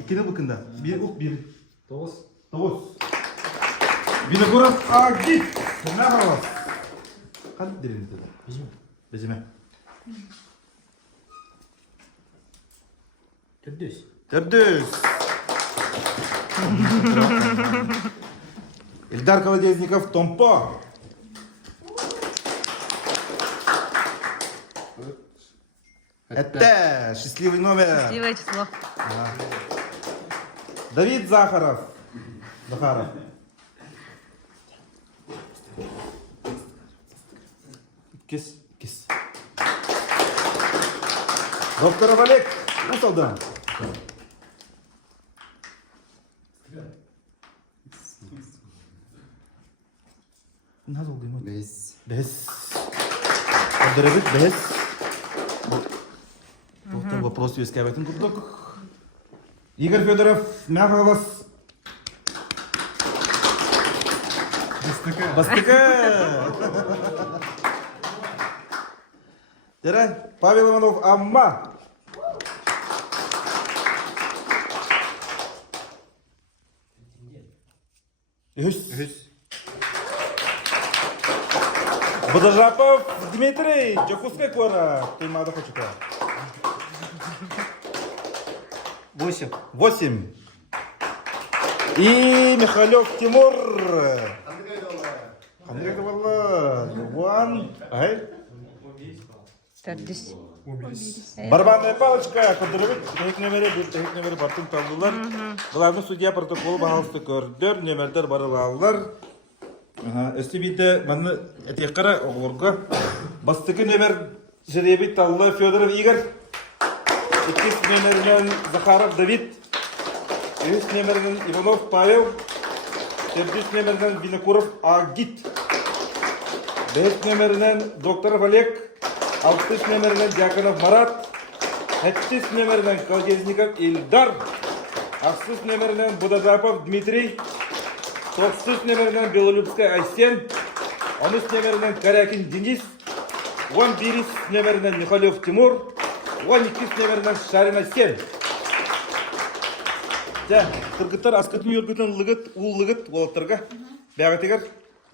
İkide bakında. Bir ok bir. 9. 9. Vinokurov Agit. Ne havas? Kaç derin dedi? Bezime. 400. 400. Ильдар Колодезников Томпо. Это счастливый номер. Счастливое число. Давид Захаров. Захаров. Кис. Докторов Олег. Усалдан. Nasıl oldu mu? 5. 5. Подробить 5. Вот вопрос есть в этом курдок. Игорь Федоров, Мяхалас. Бастыка. Тера, Павел Иванов, Амма. Үс. Водожапов Дмитрий, Джокуская кора. Ты мада хочешь? 8. 8. И Михалев Тимур. Андрей Давалла. Ван. Ай. 400. Барабанная палочка. Поздравить. Тек номері бартын табылар. Бұлардың судья протоколы бағалысты көрдер. Нөмірдер барылалар. Өсті бейді мәні әтеққара оғырға. Бастықы нөмір жәребет талылы Федоров Игорь. 2 нөмірінен Захаров Давид. 3 нөмірінен Иванов Павел. 4 нөмірінен Винокуров Агит. 5 нөмірінен Докторов Олег. 6 нөмірінен Дьяконов Марат. 7 нөмірінен Колодезников Ильдар. 6 нөмірінен Будажапов Дмитрий. 9 нөмірінен Белолюбская Айсен. 13 нөмірінен Корякин Денис. 11 нөмірінен Михалев Тимур. 12 нөмірінен Шарина Сен. Қырғыттар аскатын өргітін лығыт, ұл лығыт олаттарға. Бәғатегер.